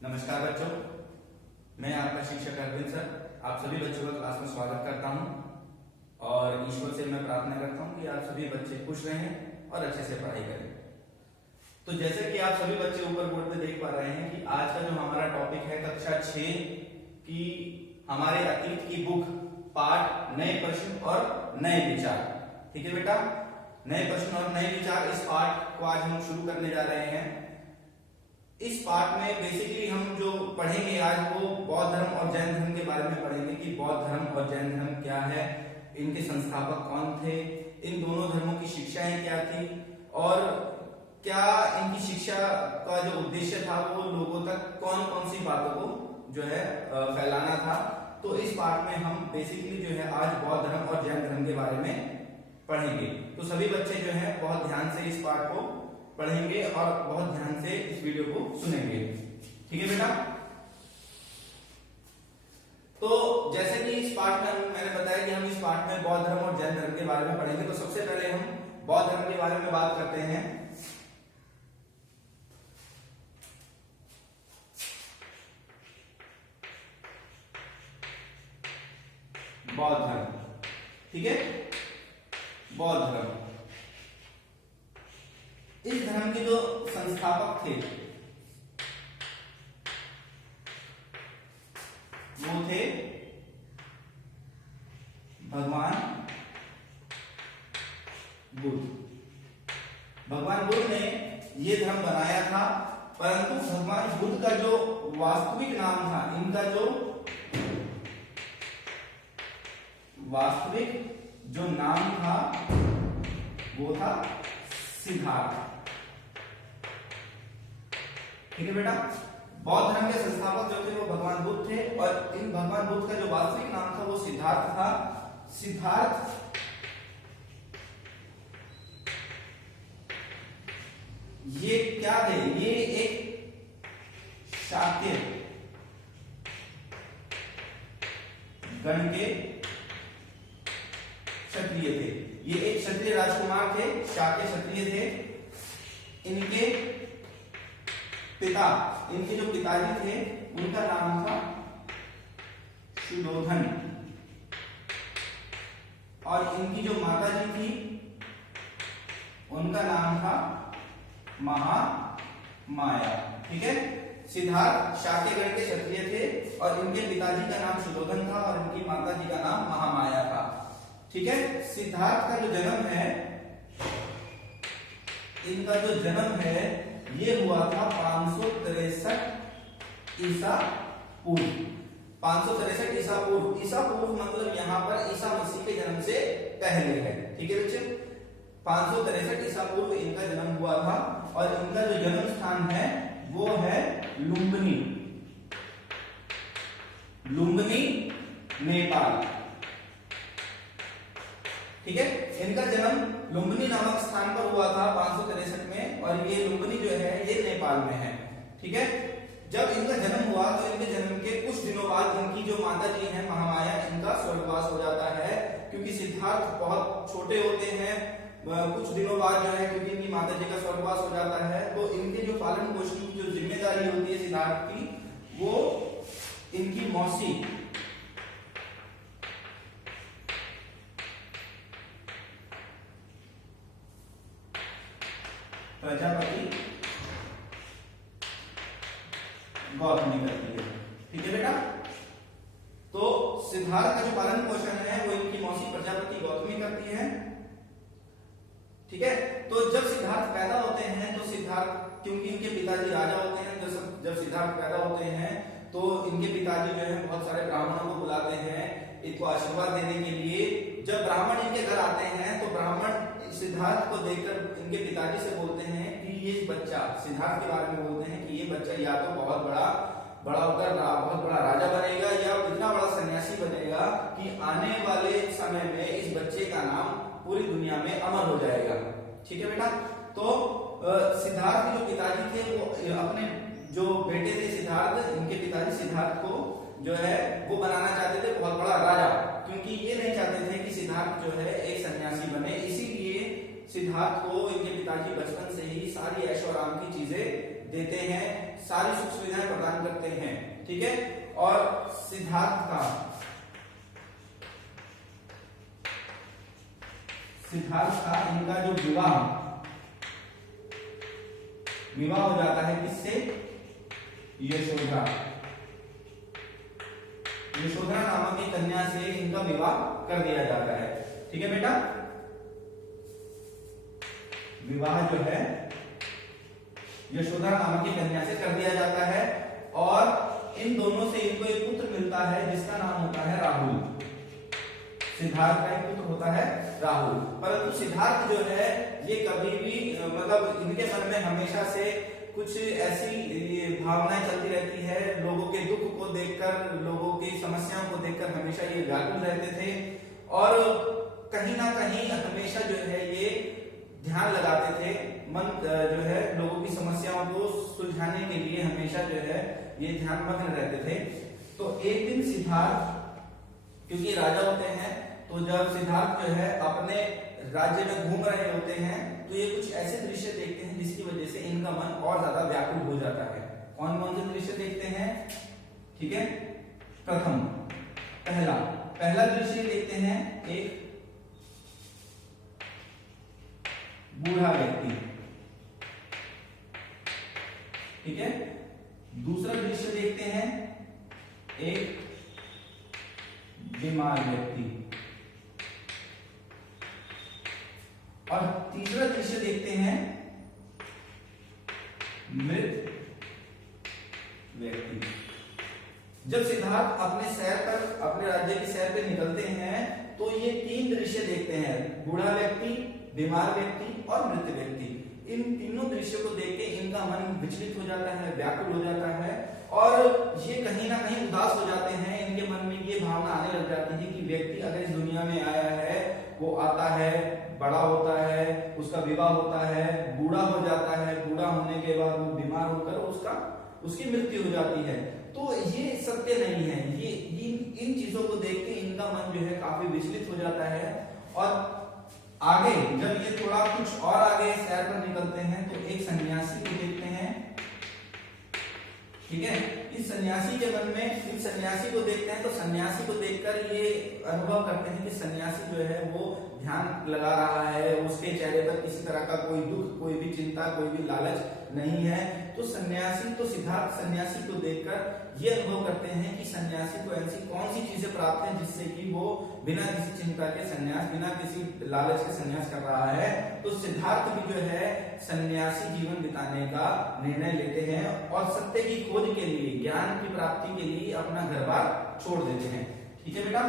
नमस्कार बच्चों, मैं आपका शिक्षक अरविंद सर आप सभी बच्चों का क्लास में स्वागत करता हूं और ईश्वर से मैं प्रार्थना करता हूं कि आप सभी बच्चे खुश रहें और अच्छे से पढ़ाई करें। तो जैसे कि आप सभी बच्चे ऊपर बोर्ड पे देख पा रहे हैं कि आज का जो हमारा टॉपिक है कक्षा 6 की हमारे अतीत की बुक पाठ नए प्रश्न और नए विचार। ठीक है बेटा, नए प्रश्न और नए विचार इस पाठ को आज हम शुरू करने जा रहे हैं। इस पाठ में बेसिकली हम जो पढ़ेंगे आज वो बौद्ध धर्म और जैन धर्म के बारे में पढ़ेंगे कि बौद्ध धर्म और जैन धर्म क्या है, इनके संस्थापक कौन थे, इन दोनों धर्मों की शिक्षाएं क्या थी और क्या इनकी शिक्षा का जो उद्देश्य था वो लोगों तक कौन कौन सी बातों को जो है फैलाना था। तो इस पाठ में हम बेसिकली जो है आज बौद्ध धर्म और जैन धर्म के बारे में पढ़ेंगे। तो सभी बच्चे जो है बहुत ध्यान से इस पाठ को पढ़ेंगे और बहुत ध्यान से इस वीडियो को सुनेंगे। ठीक है बेटा, तो जैसे कि इस पाठ में मैंने बताया कि हम इस पाठ में बौद्ध धर्म और जैन धर्म के बारे में पढ़ेंगे। तो सबसे पहले हम बौद्ध धर्म के बारे में बात करते हैं। बौद्ध धर्म, ठीक है, बौद्ध धर्म, इस धर्म के जो संस्थापक थे वो थे भगवान बुद्ध। भगवान बुद्ध ने ये धर्म बनाया था, परंतु भगवान बुद्ध का जो वास्तविक नाम था, इनका जो वास्तविक जो नाम था वो था सिद्धार्थ। ठीक है बेटा, बौद्ध धर्म के संस्थापक जो थे वो भगवान बुद्ध थे और इन भगवान बुद्ध का जो वास्तविक नाम था वो सिद्धार्थ था। सिद्धार्थ ये क्या थे? ये एक शाक्य गण के क्षत्रिय थे। ये एक क्षत्रिय राजकुमार थे, शाक्य क्षत्रिय थे। इनके पिता, इनके जो पिताजी थे उनका नाम था सुयोधन और इनकी जो माताजी थी उनका नाम था महामाया। ठीक है, सिद्धार्थ शाक्यगण के क्षत्रिय थे और इनके पिताजी का नाम सुयोधन था और इनकी माताजी का नाम महामाया था। ठीक है, सिद्धार्थ का जो जन्म है, इनका जो जन्म है ये हुआ था 563 ईसा पूर्व। 563 ईसा पूर्व। ईसा पूर्व मतलब यहाँ पर ईसा मसीह के जन्म से पहले है। ठीक है बच्चे, 563 ईसा पूर्व इनका जन्म हुआ था और इनका जो जन्म स्थान है वो है लुम्बिनी, लुम्बिनी नेपाल। ठीक है, इनका जन्म लुम्बिनी नामक स्थान पर हुआ था 563 में और ये लुम्बिनी जो है ये नेपाल में है। ठीक है, जब इनका जन्म हुआ तो इनके जन्म के कुछ दिनों बाद इनकी जो माता जी है महामाया, इनका स्वर्गवास हो जाता है क्योंकि सिद्धार्थ बहुत छोटे होते हैं। कुछ दिनों बाद जो है क्योंकि इनकी माता जी का स्वर्गवास हो जाता है तो इनके जो पालन पोषण की जो जिम्मेदारी होती है सिद्धार्थ की, वो इनकी मौसी प्रजापति गौतमी करती है। ठीक है बेटा, तो सिद्धार्थ का जो पालन पोषण है वो इनकी मौसी प्रजापति गौतमी करती है। ठीक है, तो जब सिद्धार्थ पैदा होते हैं तो सिद्धार्थ, क्योंकि इनके पिताजी राजा होते हैं, जब सिद्धार्थ पैदा होते हैं तो इनके पिताजी जो है बहुत सारे ब्राह्मणों को बुलाते हैं इनको आशीर्वाद देने के लिए। जब ब्राह्मण इनके घर आते हैं तो ब्राह्मण सिद्धार्थ को देखकर इनके पिताजी से बोलते हैं कि ये बच्चा, सिद्धार्थ के बारे में बोलते हैं कि ये बच्चा या तो बहुत बड़ा होकर बहुत बड़ा राजा बनेगा या इतना बड़ा सन्यासी बनेगा कि आने वाले समय में इस बच्चे का नाम पूरी दुनिया में अमर हो जाएगा। ठीक है बेटा, तो सिद्धार्थ के जो पिताजी थे वो अपने जो बेटे थे सिद्धार्थ, इनके पिताजी सिद्धार्थ को जो है वो बनाना चाहते थे बहुत बड़ा राजा, क्योंकि ये नहीं चाहते थे कि सिद्धार्थ जो है एक सन्यासी बने। इसीलिए सिद्धार्थ को इनके पिताजी बचपन से ही सारी ऐशो आराम की चीजें देते हैं, सारी सुख सुविधाएं प्रदान करते हैं, ठीक है। और सिद्धार्थ का इनका जो विवाह हो जाता है किससे? यशोधरा नामक की कन्या से इनका विवाह कर दिया जाता है, ठीक है बेटा। विवाह जो है यशोधरा नामक की कन्या से कर दिया जाता है और इन दोनों से इनको एक पुत्र मिलता है जिसका नाम होता है राहुल। सिद्धार्थ का एक पुत्र होता है राहुल। परंतु सिद्धार्थ जो है ये कभी भी मतलब इनके मन में हमेशा से कुछ ऐसी भावनाएं चलती रहती है, लोगों के दुख को देखकर, लोगों की समस्याओं को देखकर हमेशा ये व्याकुल रहते थे और कहीं ना कहीं हमेशा जो है ये ध्यान लगाते थे, मन जो है लोगों की समस्याओं को सुलझाने के लिए हमेशा जो है ये ध्यानमग्न रहते थे। तो एक दिन सिद्धार्थ, क्योंकि राजा होते हैं, तो जब सिद्धार्थ जो है अपने राज्य में घूम रहे होते हैं तो ये कुछ ऐसे दृश्य देखते हैं जिसकी वजह से इनका मन और ज्यादा व्याकुल हो जाता है। कौन कौन से दृश्य देखते हैं? ठीक है, पहला दृश्य देखते हैं, एक बूढ़ा व्यक्ति, ठीक है। दूसरा दृश्य देखते हैं, एक बीमार व्यक्ति, और तीसरा दृश्य देखते हैं मृत व्यक्ति। जब सिद्धार्थ अपने सैर पर, अपने राज्य की सैर पर निकलते हैं तो ये तीन दृश्य देखते हैं, बूढ़ा व्यक्ति, बीमार व्यक्ति और मृत व्यक्ति। इन तीनों दृश्यों को देख के इनका मन विचलित हो जाता है, व्याकुल हो जाता है और ये कहीं ना कहीं उदास हो जाते हैं। इनके मन में ये भावना आने लग जाती है कि व्यक्ति अगर इस दुनिया में आया है, वो आता है, बड़ा होता है, उसका विवाह होता है, बूढ़ा हो जाता है, बूढ़ा होने के बाद वो बीमार होकर उसकी मृत्यु हो जाती है। तो ये सत्य नहीं है। ये इन चीजों को देख के इनका मन जो है काफी विचलित हो जाता है और आगे जब ये थोड़ा कुछ और आगे सैर पर निकलते हैं तो एक सन्यासी को देखते हैं, ठीक है। इस सन्यासी के मन में, इस सन्यासी को देखते हैं तो सन्यासी को देखकर ये अनुभव करते हैं कि सन्यासी जो है वो ध्यान लगा रहा है, उसके चेहरे पर किसी तरह का कोई दुख, कोई भी चिंता, कोई भी लालच नहीं है। तो सिद्धार्थ सन्यासी को देखकर ये अनुभव करते हैं कि सन्यासी को ऐसी कौन सी चीजें प्राप्त हैं जिससे कि वो बिना किसी चिंता के सन्यास, बिना किसी लालच के सन्यास कर रहा है। तो सिद्धार्थ भी जो है सन्यासी जीवन बिताने का निर्णय लेते हैं और सत्य की खोज के लिए, ज्ञान की प्राप्ति के लिए अपना घर बार छोड़ देते हैं, ठीक है बेटा।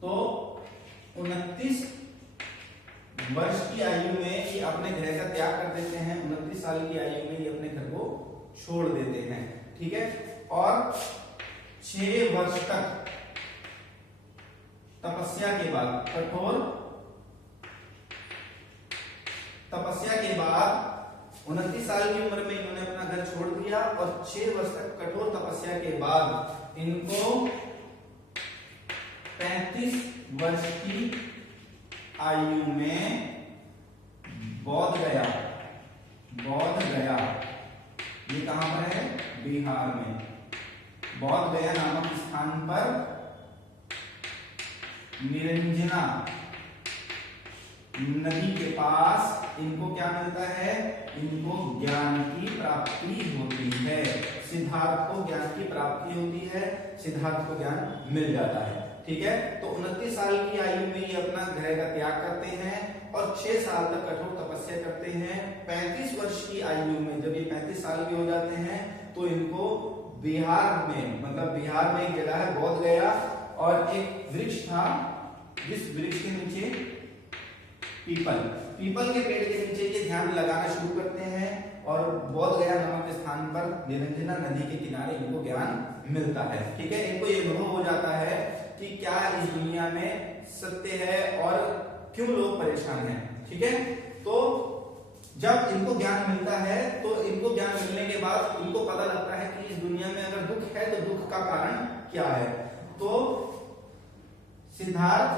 तो 29 वर्ष की आयु में ये अपने घर का त्याग कर देते हैं, 29 साल की आयु में ये अपने घर को छोड़ देते हैं, ठीक है। और 6 वर्ष तक तपस्या के बाद, कठोर तपस्या के बाद 29 साल की उम्र में इन्होंने अपना घर छोड़ दिया और 6 वर्ष तक कठोर तपस्या के बाद इनको 35 वर्ष की आयु में बोध गया, ये कहां पर है? बिहार में। बोध गया नामक स्थान पर निरंजना नदी के पास इनको क्या मिलता है? इनको ज्ञान की प्राप्ति होती है। सिद्धार्थ को ज्ञान की प्राप्ति होती है, सिद्धार्थ को ज्ञान मिल जाता है, ठीक है। तो 29 साल की आयु में ये अपना घर का त्याग करते हैं और 6 साल तक कठोर तपस्या करते हैं। 35 वर्ष की आयु में जब ये 35 साल के हो जाते हैं तो इनको बिहार में, मतलब बिहार में एक जगह है बोध गया और एक वृक्ष था, जिस वृक्ष के नीचे पीपल के पेड़ के नीचे ये ध्यान लगाना शुरू करते हैं और बोध गया नामक स्थान पर निरंजना नदी के किनारे इनको ज्ञान मिलता है, ठीक है। इनको ये अनुभव हो जाता है कि क्या इस दुनिया में सत्य है और क्यों लोग परेशान हैं, ठीक है। तो जब इनको ज्ञान मिलता है तो इनको ज्ञान मिलने के बाद इनको पता लगता है कि इस दुनिया में अगर दुख है तो दुख का कारण क्या है। तो सिद्धार्थ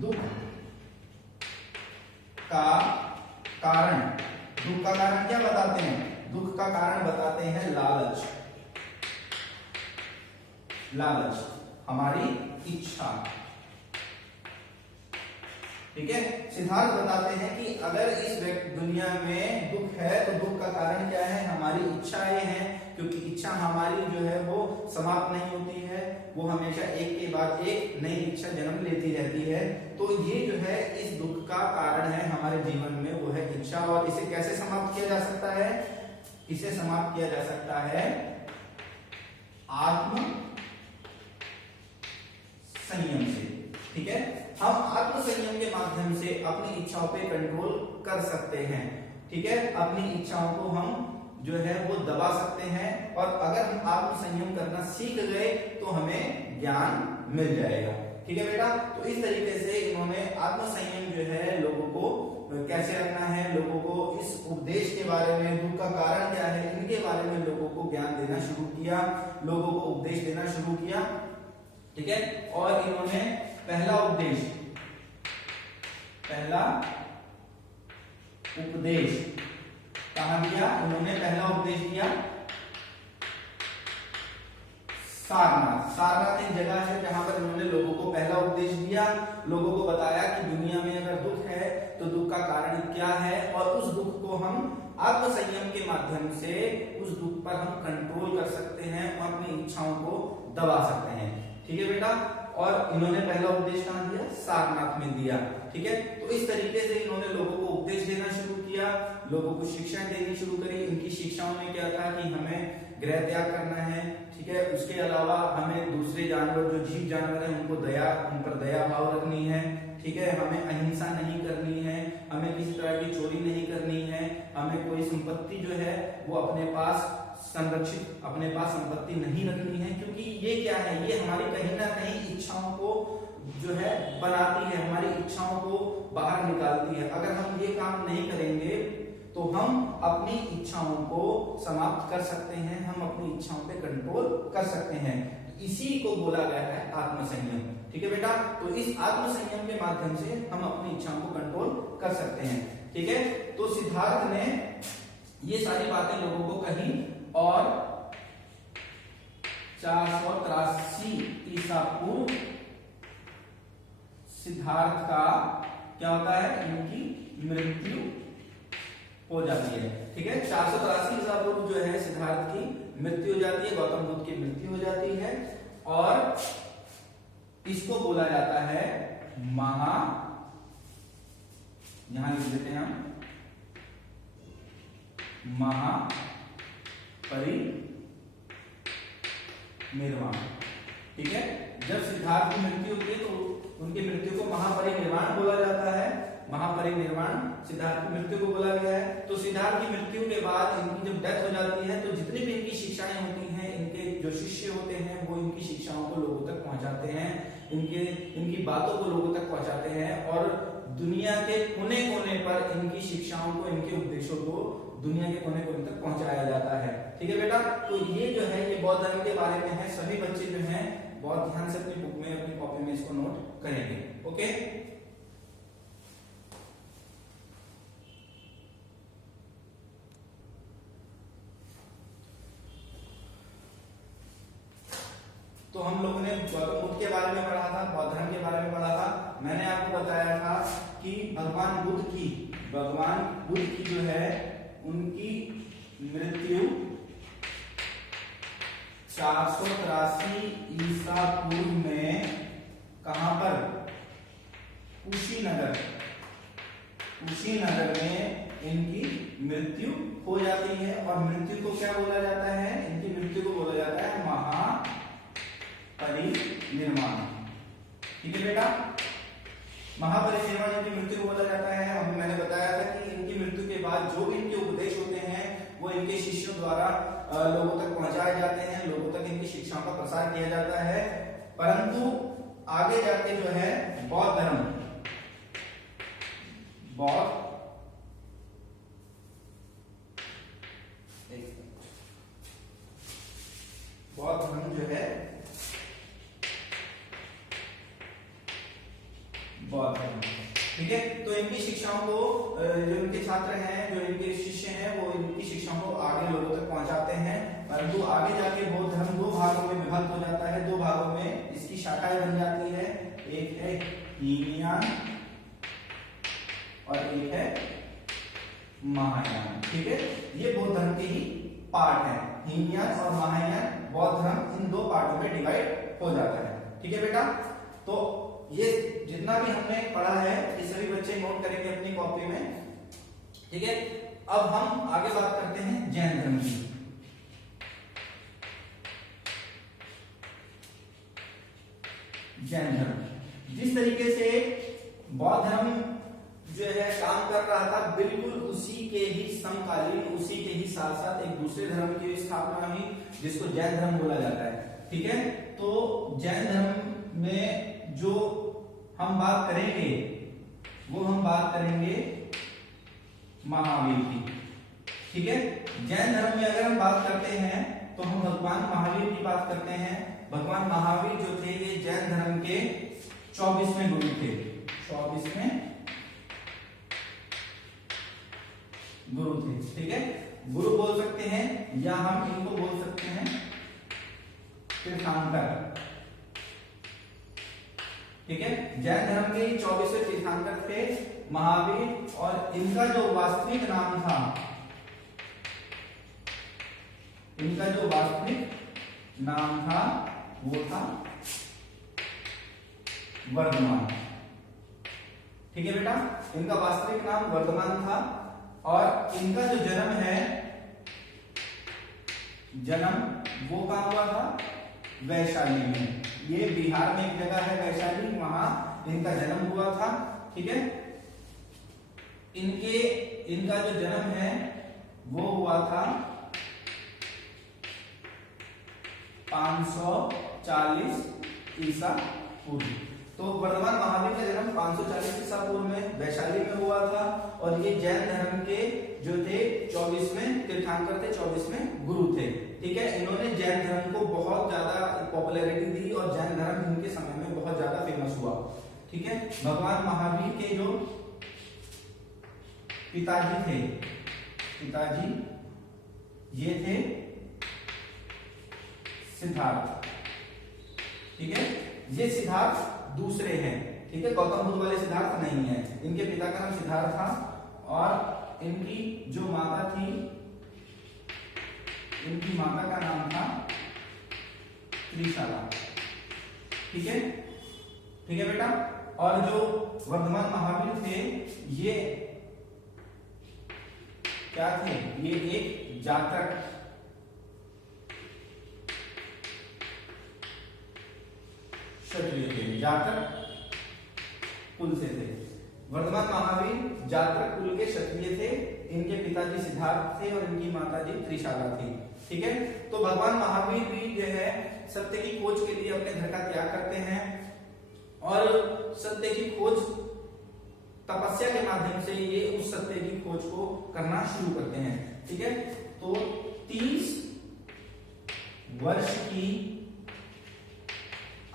दुख का कारण दुख का कारण क्या बताते हैं? दुख का कारण बताते हैं लालच। लालच, हमारी इच्छा। ठीक है, सिद्धार्थ बताते हैं कि अगर इस दुनिया में दुख है तो दुख का कारण क्या है? हमारी इच्छाएं हैं, क्योंकि इच्छा हमारी जो है वो समाप्त नहीं होती है, वो हमेशा एक के बाद एक नई इच्छा जन्म लेती रहती है। तो ये जो है इस दुख का कारण है हमारे जीवन में, वो है इच्छा। और इसे कैसे समाप्त किया जा सकता है? इसे समाप्त किया जा सकता है आत्म संयम से। ठीक है, हम आत्म संयम के माध्यम से अपनी इच्छाओं पे कंट्रोल कर सकते हैं। ठीक है, अपनी इच्छाओं को हम जो है वो दबा सकते हैं, और अगर हम आत्म संयम करना सीख गए तो हमें ज्ञान मिल जाएगा। ठीक है बेटा, तो इस तरीके से इन्होंने आत्म संयम जो है लोगों को कैसे रखना है, लोगों को इस उपदेश के बारे में, दुख का कारण क्या है, इनके बारे में लोगों को ज्ञान देना शुरू किया, लोगों को उपदेश देना शुरू किया। ठीक है, और इन्होंने पहला उपदेश, पहला उपदेश कहां दिया? इन्होंने पहला उपदेश दिया सारनाथ। सारनाथ एक जगह है जहां पर इन्होंने लोगों को पहला उपदेश दिया, लोगों को बताया कि दुनिया में अगर दुख है तो दुख का कारण क्या है, और उस दुख को हम आत्म संयम के माध्यम से उस दुख पर हम कंट्रोल कर सकते हैं और अपनी इच्छाओं को दबा सकते हैं। ठीक है बेटा, और इन्होंने पहला उपदेश कहां दिया? सारनाथ में दिया। ठीक है, तो इस तरीके से इन्होंने लोगों को उपदेश देना शुरू किया, लोगों को शिक्षाएं देनी शुरू करी। इनकी शिक्षाओं में क्या था कि हमें गृह त्याग करना है। ठीक है, उसके अलावा हमें दूसरे जानवर, जो जीव जानवर है, उनको उन पर दया भाव रखनी है। ठीक है, हमें अहिंसा नहीं करनी है, हमें किसी तरह की चोरी नहीं करनी है, हमें कोई संपत्ति जो है वो अपने पास संरक्षित, अपने पास संपत्ति नहीं रखनी है, क्योंकि ये क्या है, ये हमारी कहीं ना कहीं इच्छाओं को जो है बनाती है, हमारी इच्छाओं को बाहर निकालती है। अगर हम ये काम नहीं करेंगे तो हम अपनी इच्छाओं को समाप्त कर सकते हैं, हम अपनी इच्छाओं पे कंट्रोल कर सकते हैं। इसी को बोला गया है आत्मसंयम। ठीक है बेटा, तो इस आत्मसंयम के माध्यम से हम अपनी इच्छाओं को कंट्रोल कर सकते हैं। ठीक है, तो सिद्धार्थ ने ये सारी बातें लोगों को कही, और 483 ईसा पूर्व सिद्धार्थ का क्या होता है? इनकी मृत्यु हो जाती है। ठीक है, 483 ईसा पूर्व जो है सिद्धार्थ की मृत्यु हो जाती है, गौतम बुद्ध की मृत्यु हो जाती है, और इसको बोला जाता है यहां लिख देते हैं हम महापरिनिर्वाण। ठीक है, जब सिद्धार्थ की मृत्यु होती है तो उनकी मृत्यु को महापरिनिर्वाण बोला जाता है। महापरिनिर्वाण सिद्धार्थ की मृत्यु को बोला गया है। तो सिद्धार्थ की मृत्यु के बाद इनकी जब डेथ हो जाती है तो जितनी भी इनकी शिक्षाएं होती हैं, इनके जो शिष्य होते हैं वो इनकी शिक्षाओं को लोगों तक पहुंचाते हैं, इनकी बातों को लोगों तक पहुंचाते हैं, और दुनिया के कोने कोने पर इनकी शिक्षाओं को, इनके उपदेशों को दुनिया के कोने कोने तक पहुंचाया जाता है। ठीक है बेटा, तो ये जो है ये बौद्ध धर्म के बारे में है। सभी बच्चे जो हैं बहुत ध्यान से अपनी बुक में, अपनी कॉपी में इसको नोट करेंगे। ओके, तो हम लोगों ने गौतम बुद्ध के बारे में पढ़ा था, बौद्ध धर्म के बारे में पढ़ा था। मैंने आपको बताया था कि भगवान बुद्ध की जो है उनकी मृत्यु 483 ईसा पूर्व में कहां पर? कुशीनगर में इनकी मृत्यु हो जाती है। और मृत्यु को क्या बोला जाता है? इनकी मृत्यु को बोला जाता है महापरिनिर्वाण। ठीक है बेटा, महापरिनिर्वाण इनकी मृत्यु को बोला जाता है। अभी मैंने बताया था कि इनकी मृत्यु के बाद जो भी इनके उपदेश होते हैं वो इनके शिष्यों द्वारा लोगों तक पहुंचाए जाते हैं, लोगों तक इनकी शिक्षाओं का प्रसार किया जाता है। परंतु आगे जाके जो है बौद्ध धर्म जो है बौद्ध धर्म, ठीक ठीक है। तो इनकी शिक्षाओं को जो इनके छात्र हैं, जो इनके शिष्य हैं, वो इनकी शिक्षाओं को आगे लोगों तक पहुंचाते हैं। परंतु आगे जाके बौद्ध धर्म दो भागों में विभक्त हो जाता है, दो भागों में इसकी शाखाएं बन जाती है। एक है हीनयान और एक है महायान, ठीक है। ये बौद्ध धर्म के ही पार्ट है। हीनयान और महायान बौद्ध धर्म इन दो पार्टों में डिवाइड हो जाता है, ठीक है बेटा। तो ये जितना भी हमने पढ़ा है ये सभी बच्चे नोट करेंगे अपनी कॉपी में, ठीक है। अब हम आगे बात करते हैं जैन धर्म की। जैन धर्म जिस तरीके से बौद्ध धर्म जो है काम कर रहा था, बिल्कुल उसी के ही समकालीन, उसी के ही साथ साथ एक दूसरे धर्म की स्थापना हुई जिसको जैन धर्म बोला जाता है, ठीक है। तो जैन धर्म में जो हम बात करेंगे वो हम बात करेंगे महावीर की, ठीक है। जैन धर्म में अगर हम बात करते हैं तो हम भगवान महावीर की बात करते हैं। भगवान महावीर जो थे ये जैन धर्म के 24वें गुरु थे, 24वें गुरु थे, ठीक है। गुरु बोल सकते हैं या हम इनको बोल सकते हैं तीर्थंकर, ठीक है। जैन धर्म के 24वें तीर्थंकर थे महावीर, और इनका जो वास्तविक नाम था, इनका जो वास्तविक नाम था वो था वर्धमान, ठीक है बेटा। इनका वास्तविक नाम वर्धमान था, और इनका जो जन्म है, जन्म वो कहां हुआ था? वैशाली में। ये बिहार में एक जगह है वैशाली, वहां इनका जन्म हुआ था, ठीक है। इनका जो जन्म है वो हुआ था 540 ईसा पूर्व। तो वर्धमान महावीर का जन्म 540 ईसा पूर्व में वैशाली में हुआ था, और ये जैन धर्म के जो थे 24वें तीर्थंकर थे, 24वें गुरु थे, ठीक है। इन्होंने जैन धर्म को बहुत ज्यादा पॉपुलैरिटी दी और जैन धर्म इनके समय में बहुत ज्यादा फेमस हुआ, ठीक है। भगवान महावीर के जो पिताजी थे, पिताजी ये थे सिद्धार्थ, ठीक है। ये सिद्धार्थ दूसरे हैं, ठीक है। गौतम बुद्ध वाले सिद्धार्थ नहीं है। इनके पिता का नाम सिद्धार्थ था, और इनकी जो माता थी, इनकी माता का नाम था त्रिशाला, ठीक है, ठीक है बेटा। और जो वर्धमान महावीर थे ये क्या थे? ये एक जातक क्षत्रिय थे, जातक कुल से थे। वर्धमान महावीर जातक कुल के क्षत्रिय थे। इनके पिताजी सिद्धार्थ थे और इनकी माताजी त्रिशाला थी, ठीक है। तो भगवान महावीर भी जो है सत्य की खोज के लिए अपने घर का त्याग करते हैं, और सत्य की खोज तपस्या के माध्यम से ये उस सत्य की खोज को करना शुरू करते हैं, ठीक है। तो 30 वर्ष की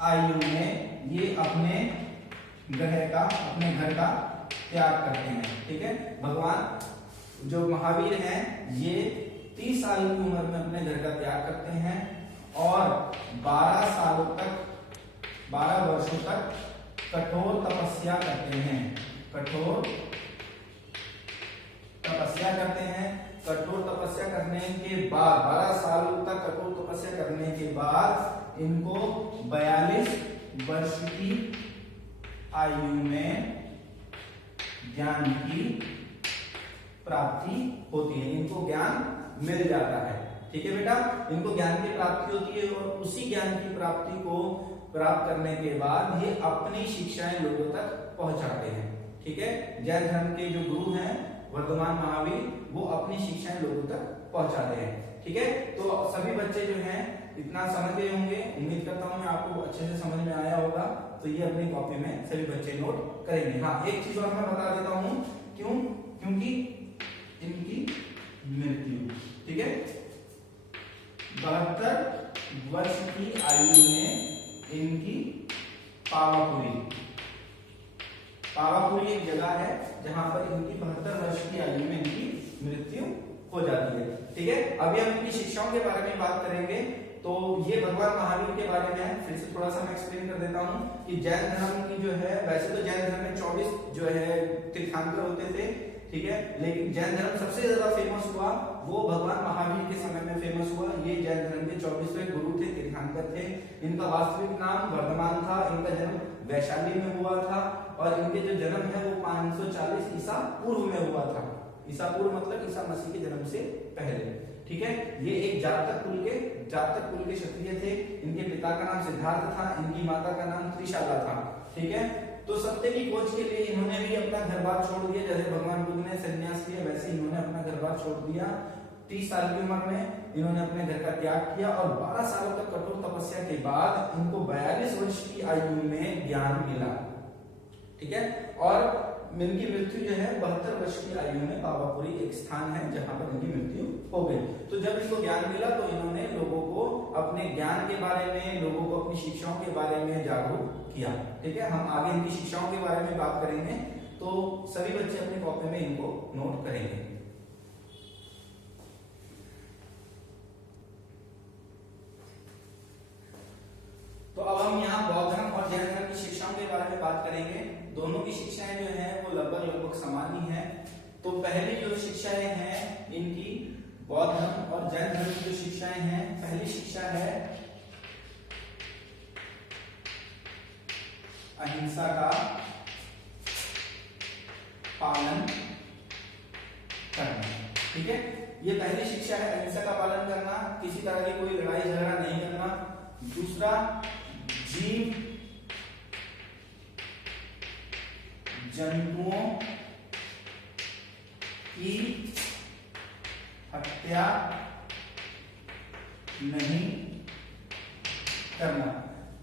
आयु में ये अपने घर का त्याग करते हैं, ठीक है। भगवान जो महावीर हैं ये 30 साल की उम्र में अपने घर का त्याग करते हैं, और 12 वर्षों तक कठोर तपस्या करते हैं, कठोर तपस्या करते हैं। कठोर तपस्या करने के बाद 12 साल तक कठोर तपस्या करने के बाद इनको 42 वर्ष की आयु में ज्ञान की प्राप्ति होती है, इनको ज्ञान मिल जाता है, ठीक है बेटा। इनको ज्ञान की प्राप्ति होती है, और उसी ज्ञान की प्राप्ति को प्राप्त करने के बाद ये अपनी शिक्षाएं लोगों तक पहुंचाते हैं, ठीक है। जैन धर्म के जो गुरु हैं वर्धमान महावीर, वो अपनी शिक्षाएं लोगों तक पहुंचाते हैं, ठीक है। तो सभी बच्चे जो हैं इतना समझ गए होंगे, उम्मीद करता हूं मैं आपको अच्छे से समझ में आया होगा। तो ये अपनी कॉपी में सभी बच्चे नोट करेंगे। हाँ, एक चीज और मैं बता देता हूं, क्योंकि इनकी मृत्यु, ठीक है, 72 वर्ष की आयु में इनकी पावापुरी एक जगह इनकी 72 वर्ष की आयु में इनकी मृत्यु हो जाती है। ठीक है, अभी हम इनकी शिक्षाओं के बारे में बात करेंगे। तो ये भगवान महावीर के बारे में है। फिर से थोड़ा सा मैं एक्सप्लेन कर देता हूँ कि जैन धर्म की जो है, वैसे तो जैन धर्म में 24 जो है तीर्थंकर होते थे, ठीक है, लेकिन जैन धर्म सबसे ज्यादा फेमस हुआ वो भगवान महावीर के समय में फेमस हुआ। ये जैन धर्म के 24वें गुरु थे, तीर्थंकर थे। इनका वास्तविक नाम वर्धमान था। इनका जन्म वैशाली में हुआ था और इनके जो जन्म है वो 540 ईसा पूर्व में हुआ था। ईसा पूर्व मतलब ईसा मसीह के जन्म से पहले। ठीक है, ये एक जातक कुल के क्षत्रिय थे। इनके पिता का नाम सिद्धार्थ था, इनकी माता का नाम त्रिशाला था। ठीक है, तो सत्य की खोज के लिए इन्होंने भी अपना घर बार छोड़ दिया। जैसे भगवान बुद्ध ने संन्यास लिया, वैसे इन्होंने अपना घर बार छोड़ दिया। 30 साल की उम्र में इन्होंने अपने घर का त्याग किया और 12 सालों तक कठोर तपस्या के बाद इनको 42 वर्ष की आयु में ज्ञान मिला। ठीक है, और इनकी मृत्यु जो है 72 वर्ष की आयु में पावापुरी एक स्थान है जहां पर इनकी मृत्यु हो गई। तो जब इनको ज्ञान मिला तो इन्होंने लोगों को अपने ज्ञान के बारे में, लोगों को अपनी शिक्षाओं के बारे में जागरूक किया। ठीक है, हम आगे इनकी शिक्षाओं के बारे में बात करेंगे, तो सभी बच्चे अपनी कॉपी में इनको नोट करेंगे। तो अब हम यहाँ बौद्ध धर्म और जैन धर्म की शिक्षाओं के बारे में बात करेंगे। दोनों की शिक्षाएं जो हैं वो लगभग समान ही हैं। तो पहली जो शिक्षाएं हैं इनकी बौद्ध धर्म और जैन धर्म की जो शिक्षाएं हैं, पहली शिक्षा है अहिंसा का पालन करना। ठीक है, ये पहली शिक्षा है, अहिंसा का पालन करना, किसी तरह की कोई लड़ाई झगड़ा नहीं करना। दूसरा, जीव जंतुओं की हत्या नहीं करना।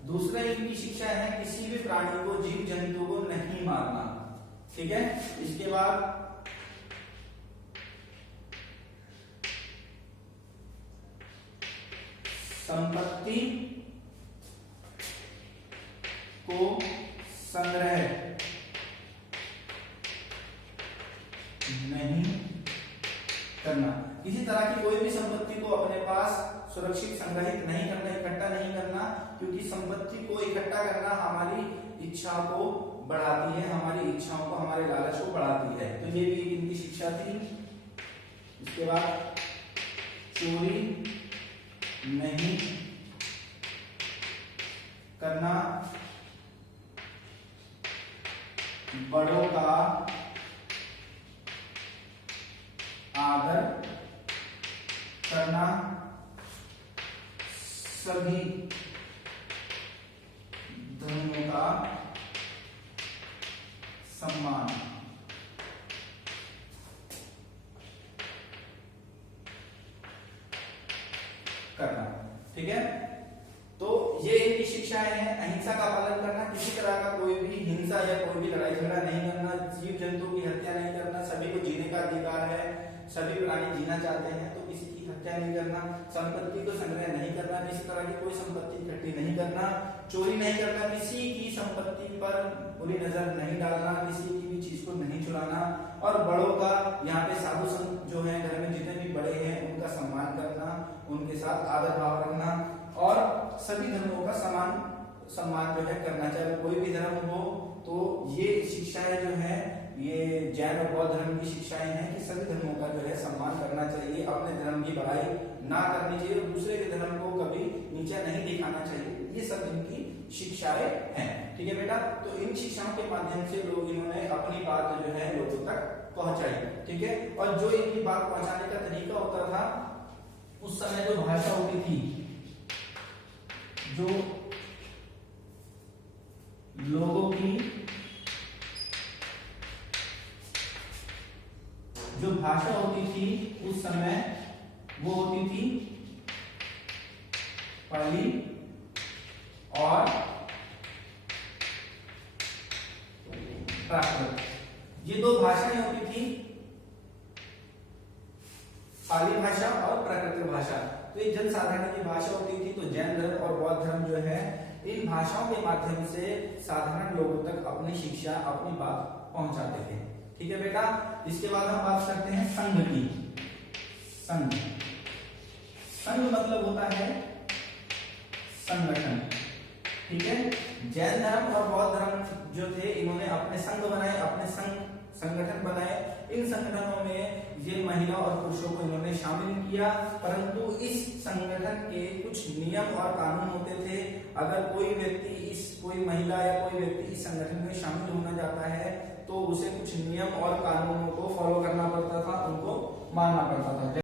दूसरा इनकी शिक्षा है किसी भी प्राणी को, जीव जंतु को नहीं मारना। ठीक है, इसके बाद संपत्ति को संग्रह नहीं करना। किसी तरह की कोई भी संपत्ति को अपने पास सुरक्षित संग्रहित नहीं करना, इकट्ठा नहीं करना, क्योंकि संपत्ति को इकट्ठा करना हमारी इच्छा को बढ़ाती है, हमारी इच्छाओं को, हमारे लालच को बढ़ाती है। तो ये भी एक इनकी शिक्षा थी। इसके बाद चोरी नहीं करना, बड़ों का आदर करना, सभी धर्मों का सम्मान करना। ठीक है, तो ये इनकी शिक्षाएं हैं। अहिंसा का पालन करना, किसी तरह का कोई भी हिंसा या कोई भी लड़ाई झगड़ा नहीं करना, जीव जंतु की हत्या नहीं करना, सभी को जीने का अधिकार है, सभी प्राणी जीना चाहते हैं तो किसी की हत्या नहीं करना, संपत्ति को संग्रह नहीं करना, किसी तरह की कोई संपत्ति इकट्ठी नहीं करना, चोरी नहीं करना, किसी की संपत्ति पर बुरी नजर नहीं डालना, किसी की भी चीज को नहीं चुराना, और बड़ों का, यहाँ पे साधु संत जो है घर में जितने भी बड़े हैं उनका सम्मान करना, उनके साथ आदर भाव रखना, और सभी धर्मों का सम्मान जो है करना, चाहे कोई भी धर्म हो। तो ये शिक्षाएं जो है ये जैन और बौद्ध धर्म की शिक्षाएं हैं कि सभी धर्मों का जो है सम्मान करना चाहिए, अपने धर्म की बढ़ाई ना करनी चाहिए और दूसरे के धर्म को कभी नीचा नहीं दिखाना चाहिए। ये सब इनकी शिक्षाएं हैं। ठीक है बेटा, तो इन शिक्षाओं के माध्यम से लोग इन्होंने अपनी बात जो है लोगों तक पहुंचाई। ठीक है, और जो इनकी बात पहुंचाने का तरीका होता था, उस समय जो भाषा होती थी, जो लोगों की जो भाषा होती थी उस समय वो होती थी पाली और प्राकृत। ये दो भाषाएं होती थी, पाली भाषा और प्राकृतिक भाषा। तो ये जनसाधारण की भाषा होती थी। तो जैन धर्म और बौद्ध धर्म जो है इन भाषाओं के माध्यम से साधारण लोगों तक अपनी शिक्षा, अपनी बात पहुंचाते थे। ठीक है बेटा। इसके बाद हम बात करते हैं संघ की। संघ, संघ मतलब होता है संगठन, ठीक है। जैन धर्म और बौद्ध धर्म जो थे, इन्होंने अपने संघ बनाए, अपने संगठन बनाए। इन संगठनों में ये महिला और पुरुषों को इन्होंने शामिल किया, परंतु इस संगठन के कुछ नियम और कानून होते थे। अगर कोई महिला या कोई व्यक्ति इस संगठन में शामिल होना चाहता है तो उसे कुछ नियम और कानूनों को फॉलो करना पड़ता था, उनको मानना पड़ता था।